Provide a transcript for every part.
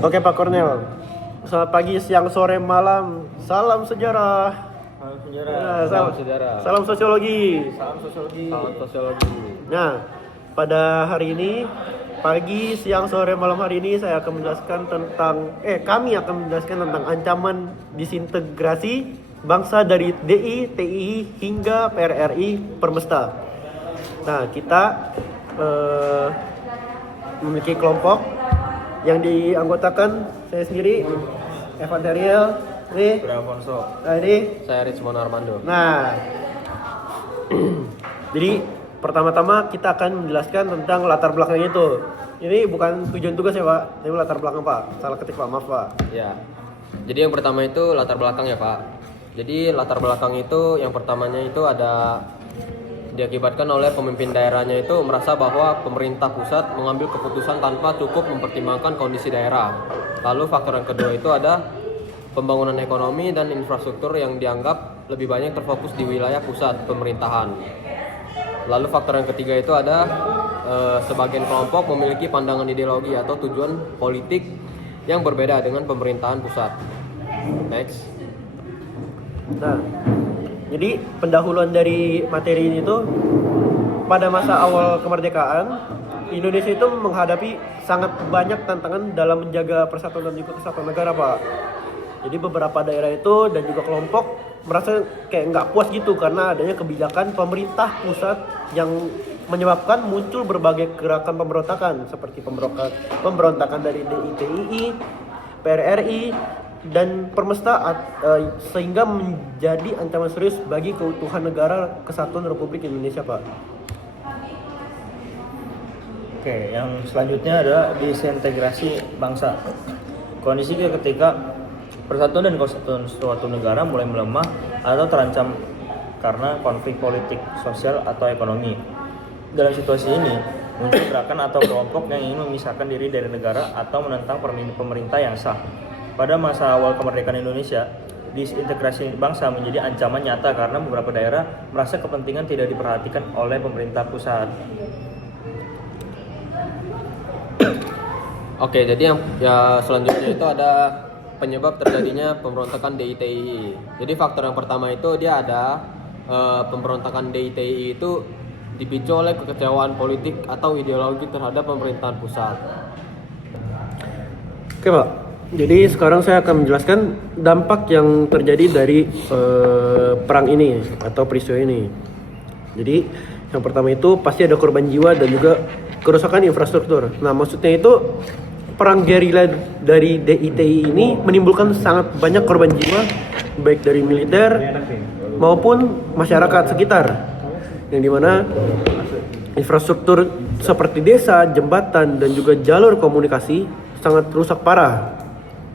Oke Pak Cornel, selamat pagi, siang, sore, malam. Salam sejarah. Salam sejarah. Salam sejarah. Salam sosiologi. Salam sosiologi. Salam sosiologi. Nah, pada hari ini, pagi, siang, sore, malam hari ini saya akan menjelaskan kami akan menjelaskan tentang ancaman disintegrasi bangsa dari DI, TII hingga PRRI Permesta. Nah, kita memiliki kelompok yang dianggotakan saya sendiri, Evan Teriel, Brafonso. ini. Saya Richmond Armando. Nah, jadi pertama-tama kita akan menjelaskan tentang latar belakang itu. Ini bukan tujuan tugas ya Pak, ini latar belakang Pak. Salah ketik Pak, maaf Pak. Ya. Jadi yang pertama itu latar belakang ya Pak. Jadi latar belakang itu yang pertamanya itu ada diakibatkan oleh pemimpin daerahnya itu merasa bahwa pemerintah pusat mengambil keputusan tanpa cukup mempertimbangkan kondisi daerah. Lalu faktor yang kedua itu ada pembangunan ekonomi dan infrastruktur yang dianggap lebih banyak terfokus di wilayah pusat pemerintahan. Lalu faktor yang ketiga itu ada sebagian kelompok memiliki pandangan ideologi atau tujuan politik yang berbeda dengan pemerintahan pusat. Next. Nah, jadi pendahuluan dari materi ini tuh pada masa awal kemerdekaan Indonesia itu menghadapi sangat banyak tantangan dalam menjaga persatuan dan juga kesatuan negara Pak. Jadi beberapa daerah itu dan juga kelompok merasa kayak nggak puas gitu karena adanya kebijakan pemerintah pusat yang menyebabkan muncul berbagai gerakan pemberontakan seperti pemberontakan dari DITII, PRRI, dan Permesta sehingga menjadi ancaman serius bagi keutuhan negara kesatuan Republik Indonesia Pak. Oke, yang selanjutnya adalah disintegrasi bangsa. Kondisi ketika persatuan dan kesatuan suatu negara mulai melemah atau terancam karena konflik politik, sosial, atau ekonomi. Dalam situasi ini, muncul gerakan atau kelompok yang ingin memisahkan diri dari negara atau menentang pemerintah yang sah. Pada masa awal kemerdekaan Indonesia, disintegrasi bangsa menjadi ancaman nyata karena beberapa daerah merasa kepentingan tidak diperhatikan oleh pemerintah pusat. Oke, jadi yang selanjutnya itu ada penyebab terjadinya pemberontakan DITII. Jadi faktor yang pertama itu dia ada pemberontakan DITII itu dipicu oleh kekecewaan politik atau ideologi terhadap pemerintahan pusat. Oke Pak, jadi sekarang saya akan menjelaskan dampak yang terjadi dari perang ini atau peristiwa ini. Jadi yang pertama itu pasti ada korban jiwa dan juga kerusakan infrastruktur. Nah maksudnya itu perang gerila dari DITII ini menimbulkan sangat banyak korban jiwa baik dari militer maupun masyarakat sekitar, yang dimana infrastruktur seperti desa, jembatan, dan juga jalur komunikasi sangat rusak parah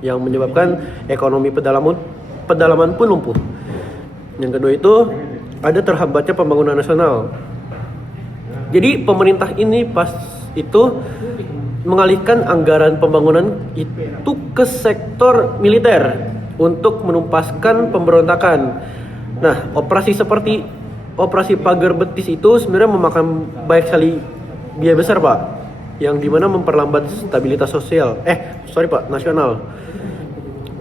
yang menyebabkan ekonomi pedalaman pun lumpuh. Yang kedua itu ada terhambatnya pembangunan nasional. Jadi pemerintah ini pas itu mengalihkan anggaran pembangunan itu ke sektor militer untuk menumpaskan pemberontakan. Nah, operasi seperti operasi pagar betis itu sebenarnya memakan banyak sekali biaya besar Pak, yang dimana memperlambat stabilitas nasional.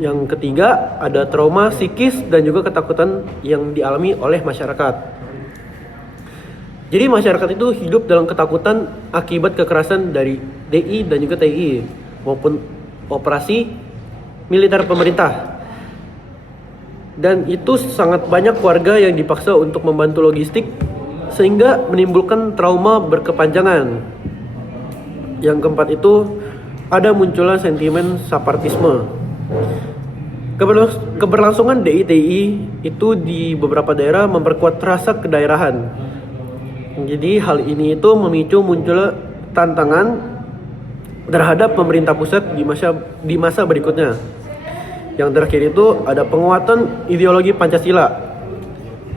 Yang ketiga ada trauma psikis dan juga ketakutan yang dialami oleh masyarakat. Jadi masyarakat itu hidup dalam ketakutan akibat kekerasan dari DI dan juga TII maupun operasi militer pemerintah. Dan itu sangat banyak warga yang dipaksa untuk membantu logistik sehingga menimbulkan trauma berkepanjangan. Yang keempat itu ada munculnya sentimen separatisme. Keberlangsungan DITII itu di beberapa daerah memperkuat rasa kedaerahan. Jadi hal ini itu memicu munculnya tantangan terhadap pemerintah pusat di masa berikutnya. Yang terakhir itu ada penguatan ideologi Pancasila.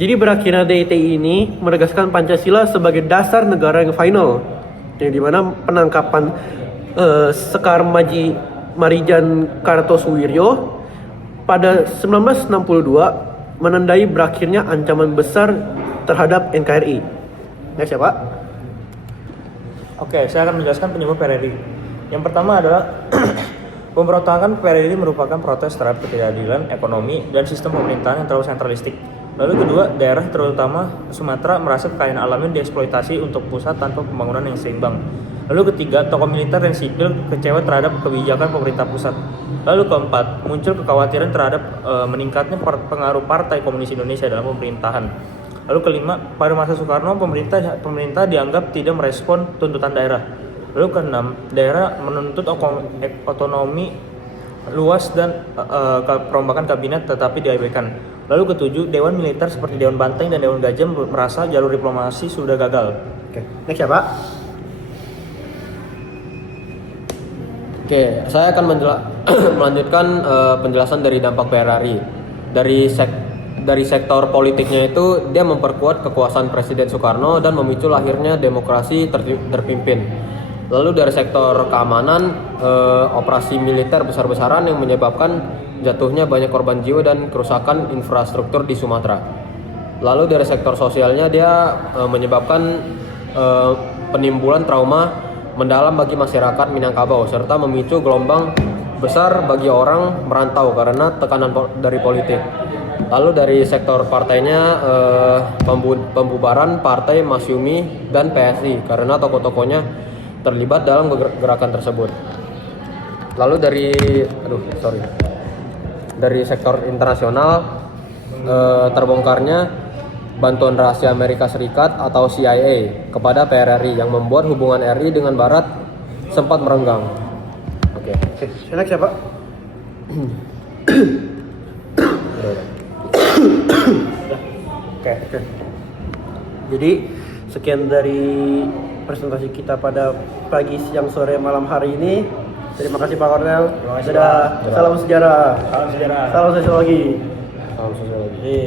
Jadi berakhirnya DITII ini menegaskan Pancasila sebagai dasar negara yang final, yang dimana penangkapan Sekar Marijan Kartosuwiryo pada 1962 menandai berakhirnya ancaman besar terhadap NKRI. Next ya Pak. Oke, saya akan menjelaskan penyebab PRRI. Yang pertama adalah Pemberontakan PRRI merupakan protes terhadap ketidakadilan ekonomi dan sistem pemerintahan yang terlalu sentralistik. Lalu kedua, daerah terutama Sumatera merasa kekayaan alamnya dieksploitasi untuk pusat tanpa pembangunan yang seimbang. Lalu ketiga, tokoh militer dan sipil kecewa terhadap kebijakan pemerintah pusat. Lalu keempat, muncul kekhawatiran terhadap meningkatnya pengaruh Partai Komunis Indonesia dalam pemerintahan. Lalu kelima, pada masa Soekarno pemerintah dianggap tidak merespon tuntutan daerah. Lalu keenam, daerah menuntut otonomi luas dan perombakan kabinet tetapi diabaikan. Lalu ketujuh, dewan militer seperti Dewan Banteng dan Dewan Gajah merasa jalur diplomasi sudah gagal. Oke, next ya Pak. Oke, saya akan melanjutkan penjelasan dari dampak PRRI. Dari sektor politiknya itu, dia memperkuat kekuasaan Presiden Soekarno dan memicu lahirnya demokrasi terpimpin. Lalu dari sektor keamanan, operasi militer besar-besaran yang menyebabkan jatuhnya banyak korban jiwa dan kerusakan infrastruktur di Sumatera. Lalu dari sektor sosialnya dia menyebabkan penimbulan trauma mendalam bagi masyarakat Minangkabau serta memicu gelombang besar bagi orang merantau karena tekanan dari politik. Lalu dari sektor partainya pembubaran Partai Masyumi dan PSI karena tokoh-tokohnya terlibat dalam gerakan tersebut. Lalu dari sektor internasional terbongkarnya bantuan rahasia Amerika Serikat atau CIA kepada PRRI yang membuat hubungan RI dengan Barat sempat merenggang. Oke, Next ya Pak. Oke. Jadi sekian dari presentasi kita pada pagi, siang, sore, malam hari ini. Terima kasih Pak Kornel. Terima kasih, Dadah. Pak. Salam sejarah. Salam sejarah. Salam sosiologi. salam sosiologi.